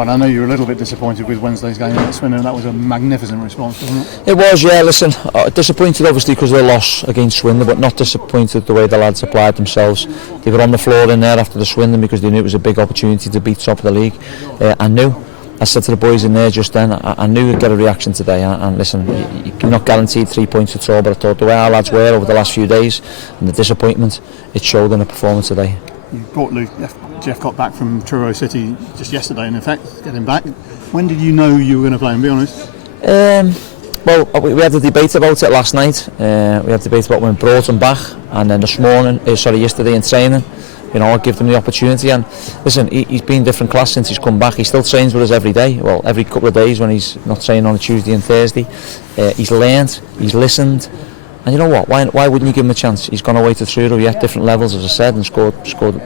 Well, I know you were a little bit disappointed with Wednesday's game at Swindon. That was a magnificent response, wasn't it? It was, yeah. Listen, disappointed obviously because of the loss against Swindon, but not disappointed the way the lads applied themselves. They were on the floor in there after the Swindon because they knew it was a big opportunity to beat top of the league. I said to the boys in there just then, I knew we'd get a reaction today, and listen, you're not guaranteed 3 points at all, but I thought the way our lads were over the last few days and the disappointment, it showed in the performance today. You brought Luke Jephcott back from Truro City just yesterday, in effect, get him back. When did you know you were going to play him, be honest? Well, we had a debate about it last night. We had a debate about when we brought him back, and then yesterday in training, I give them the opportunity. And listen, he's been different class since he's come back. He still trains with us every day, well, every couple of days when he's not training on a Tuesday and Thursday. He's learned, he's listened, and you know what? Why wouldn't you give him a chance? He's gone away to Truro, at different levels, as I said, and scored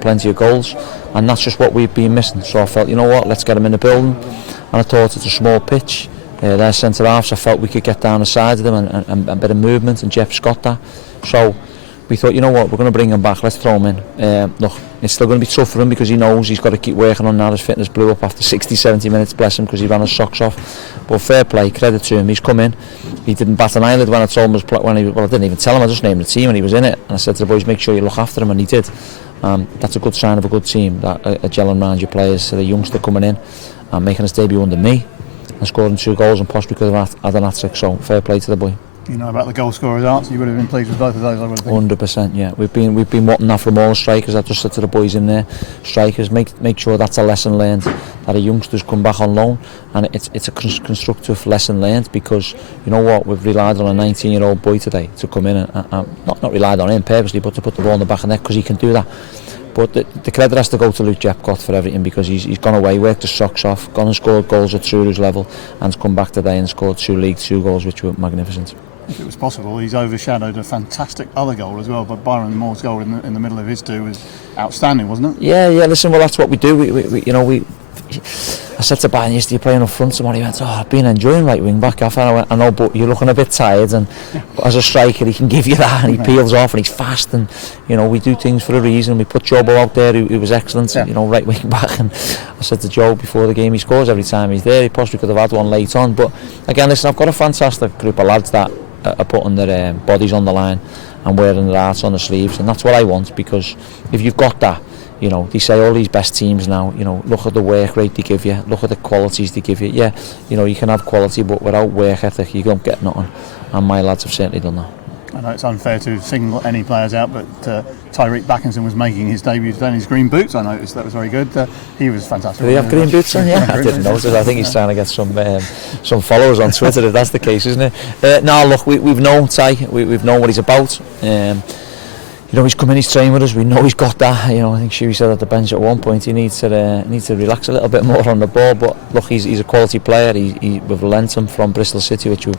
plenty of goals, and that's just what we've been missing. So I felt, you know what? Let's get him in the building, and I thought it's a small pitch. Their centre halves, I felt we could get down the side of them and a bit of movement, and Jeph's got that. So we thought, you know what, we're going to bring him back, let's throw him in. Look, it's still going to be tough for him because he knows he's got to keep working on that. His fitness blew up after 60-70 minutes, bless him, because he ran his socks off. But fair play, credit to him, he's come in. He didn't bat an eyelid when I told him, I didn't even tell him, I just named the team and he was in it. And I said to the boys, make sure you look after him, and he did. That's a good sign of a good team, that a gelling around your players. So the youngster coming in and making his debut under me and scoring 2 goals, and possibly could have had an hat-trick, so fair play to the boy. You know about the goal scorer's answer, you would have been pleased with both of those, I would have think. 100%, yeah. We've been wanting that from all strikers. I just said to the boys in there, strikers, make sure that's a lesson learned, that a youngster's come back on loan, and it's a constructive lesson learned, because you know what, we've relied on a 19-year-old boy today to come in and not relied on him purposely, but to put the ball in the back of the net, because he can do that. But the credit has to go to Luke Jephcott for everything, because he's gone away, worked his socks off, gone and scored goals at Truro's level, and come back today and scored 2 League 2 goals, which were magnificent. If it was possible, he's overshadowed a fantastic other goal as well, but Byron Moore's goal in the middle of his 2 was outstanding, wasn't it? Yeah, listen, well, that's what we do. I said to Byron yesterday, you're playing up front tomorrow. He went, I've been enjoying right wing back. I went, I know, but you're looking a bit tired, and as a striker he can give you that, and he peels off, and he's fast, and we do things for a reason. We put Jobo out there who was excellent, right wing back, and I said to Joe before the game, he scores every time he's there. He possibly could have had one late on, but again, listen, I've got a fantastic group of lads that are putting their bodies on the line and wearing their hearts on the sleeves, and that's what I want, because if you've got that, they say all these best teams now, look at the work rate they give you, look at the qualities they give you. You can have quality, but without work ethic you don't get nothing, and my lads have certainly done that. I know it's unfair to single any players out, but Tyreek Backinson was making his debut today in his green boots. I noticed that was very good. He was fantastic. Did he have green boots on? Yeah, I didn't notice. I think he's trying to get some followers on Twitter, if that's the case, isn't it? No, look, we've known Ty. We've known what he's about. He's come in, he's trained with us. We know he's got that. I think Shuey said at the bench at one point he needs to relax a little bit more on the ball. But look, he's a quality player. We've lent him from Bristol City, which we're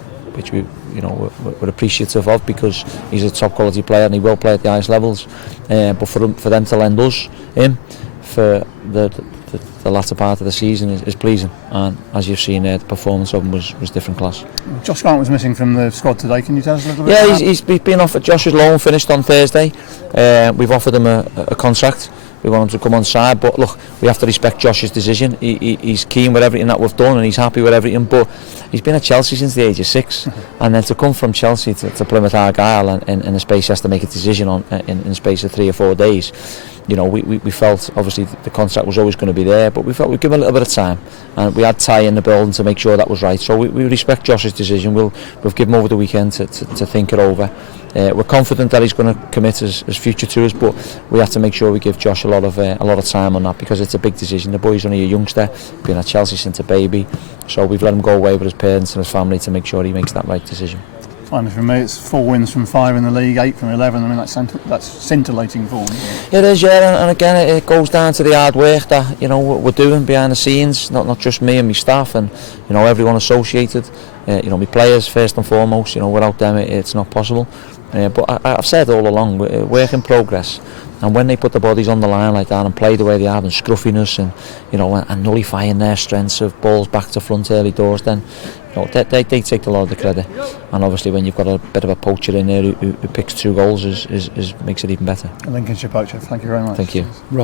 appreciative of, because he's a top quality player and he will play at the highest levels. But for them to lend us him for the latter part of the season is pleasing, and as you've seen the performance of him was different class. Josh Grant was missing from the squad today. Can you tell us a little bit? Yeah, he's been offered. Josh's loan finished on Thursday. We've offered him a contract. We want him to come on side, but look, we have to respect Josh's decision. He's keen with everything that we've done, and he's happy with everything, but he's been at Chelsea since the age of 6, and then to come from Chelsea to Plymouth Argyle, and in a space he has to make a decision on in a space of 3 or 4 days. We felt obviously the contract was always going to be there, but we felt we'd give him a little bit of time, and we had Ty in the building to make sure that was right. So we respect Josh's decision. We've given him over the weekend to think it over. We're confident that he's going to commit his future to us, but we have to make sure we give Josh a lot of time on that, because it's a big decision. The boy's only a youngster, been at Chelsea since a baby, so we've let him go away with his parents and his family to make sure he makes that right decision. Finally, for me, it's 4 wins from 5 in the league, 8 from 11. I mean, that's scintillating form. It is, yeah, and again, it goes down to the hard work that we're doing behind the scenes. Not just me and my staff, and everyone associated. My players first and foremost. Without them, it's not possible. But I've said all along, work in progress. And when they put the bodies on the line like that and play the way they have, and scruffiness and nullifying their strengths of balls back to front early doors, then they take a lot of the credit. And obviously when you've got a bit of a poacher in there who picks 2 goals is makes it even better. A Lincolnshire poacher, thank you very much. Thank you.